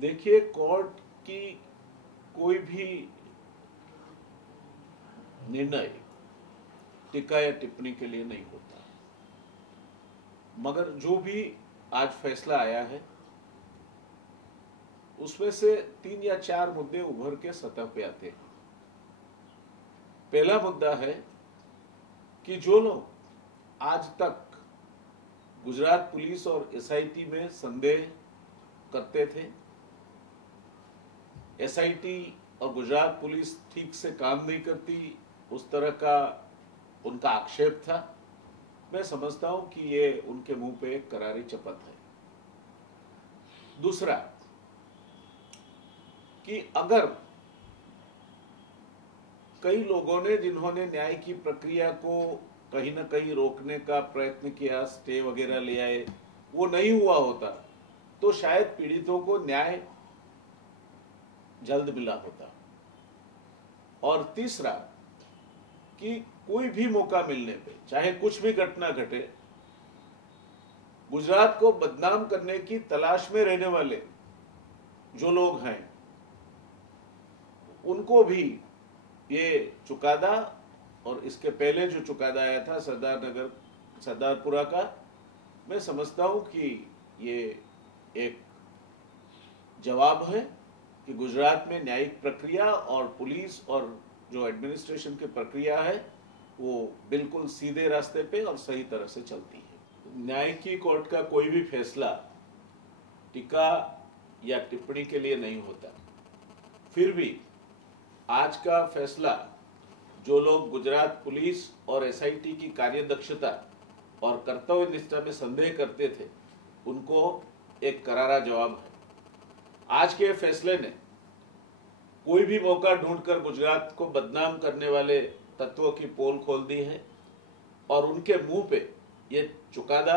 देखिए, कोर्ट की कोई भी निर्णय टीका या टिप्पणी के लिए नहीं होता, मगर जो भी आज फैसला आया है उसमें से 3 या 4 मुद्दे उभर के सतह पे आते हैं। पहला मुद्दा है कि जो लोग आज तक गुजरात पुलिस और एसआईटी में संदेह करते थे, एसआईटी और गुजरात पुलिस ठीक से काम नहीं करती, उस तरह का उनका आक्षेप था। मैं समझता हूं कि ये उनके मुंह पे एक करारी चपत है। दूसरा कि अगर कई लोगों ने जिन्होंने न्याय की प्रक्रिया को कहीं ना कहीं रोकने का प्रयत्न किया, स्टे वगैरह ले आए, वो नहीं हुआ होता तो शायद पीड़ितों को न्याय जल्द मिला होता। और तीसरा कि कोई भी मौका मिलने पे, चाहे कुछ भी घटना घटे, गुजरात को बदनाम करने की तलाश में रहने वाले जो लोग हैं उनको भी ये चुकादा और इसके पहले जो चुकादा आया था सरदारपुरा का, मैं समझता हूं कि ये एक जवाब है कि गुजरात में न्यायिक प्रक्रिया और पुलिस और जो एडमिनिस्ट्रेशन की प्रक्रिया है वो बिल्कुल सीधे रास्ते पे और सही तरह से चलती है। न्याय की कोर्ट का कोई भी फैसला टीका या टिप्पणी के लिए नहीं होता। फिर भी आज का फैसला जो लोग गुजरात पुलिस और एसआईटी की कार्यदक्षता और कर्तव्य निष्ठा में संदेह करते थे उनको एक करारा जवाब है। आज के फैसले ने कोई भी मौका ढूंढकर गुजरात को बदनाम करने वाले तत्वों की पोल खोल दी है और उनके मुंह पे ये चुकादा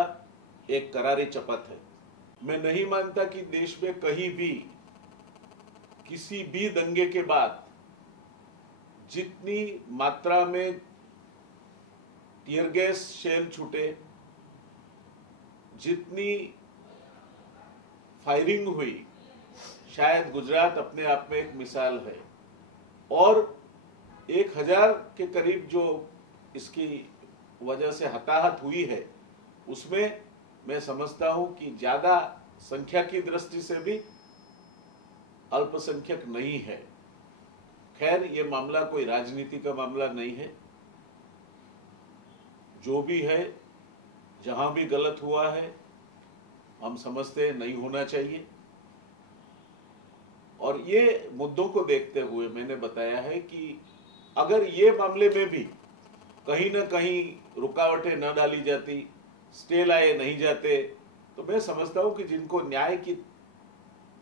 एक करारी चपत है। मैं नहीं मानता कि देश में कहीं भी किसी भी दंगे के बाद जितनी मात्रा में टीयर गैस शेल छूटे, जितनी फायरिंग हुई, शायद गुजरात अपने आप में एक मिसाल है। और 1000 के करीब जो इसकी वजह से हताहत हुई है उसमें मैं समझता हूं कि ज्यादा संख्या की दृष्टि से भी अल्पसंख्यक नहीं है। खैर, ये मामला कोई राजनीति का मामला नहीं है। जो भी है, जहां भी गलत हुआ है, हम समझते हैं नहीं होना चाहिए। और ये मुद्दों को देखते हुए मैंने बताया है कि अगर ये मामले में भी कहीं ना कहीं रुकावटें न डाली जाती, स्टे लाए नहीं जाते, तो मैं समझता हूं कि जिनको न्याय की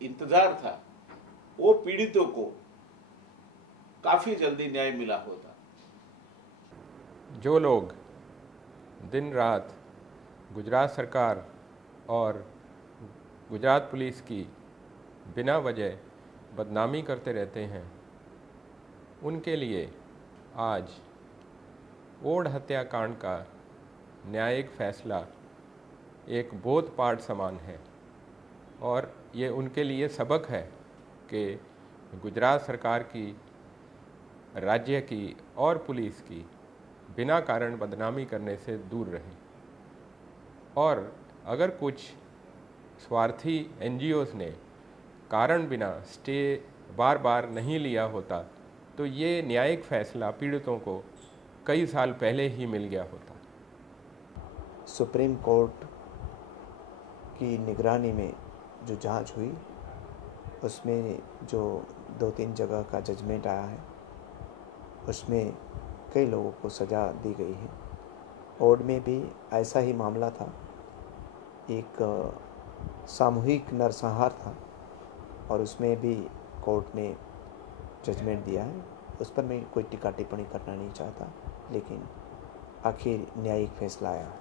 इंतजार था वो पीड़ितों को काफी जल्दी न्याय मिला होता। जो लोग दिन रात गुजरात सरकार और गुजरात पुलिस की बिना वजह बदनामी करते रहते हैं, उनके लिए आज ओड हत्याकांड का न्यायिक फैसला एक बोधपाठ समान है और ये उनके लिए सबक है कि गुजरात सरकार की, राज्य की और पुलिस की बिना कारण बदनामी करने से दूर रहें। और अगर कुछ स्वार्थी एनजीओज़ ने कारण बिना स्टे बार बार नहीं लिया होता तो ये न्यायिक फैसला पीड़ितों को कई साल पहले ही मिल गया होता। सुप्रीम कोर्ट की निगरानी में जो जांच हुई उसमें जो 2-3 जगह का जजमेंट आया है उसमें कई लोगों को सज़ा दी गई है। ओड में भी ऐसा ही मामला था, एक सामूहिक नरसंहार था और उसमें भी कोर्ट ने जजमेंट दिया है। उस पर मैं कोई टीका टिप्पणी करना नहीं चाहता, लेकिन आखिर न्यायिक फैसला आया है।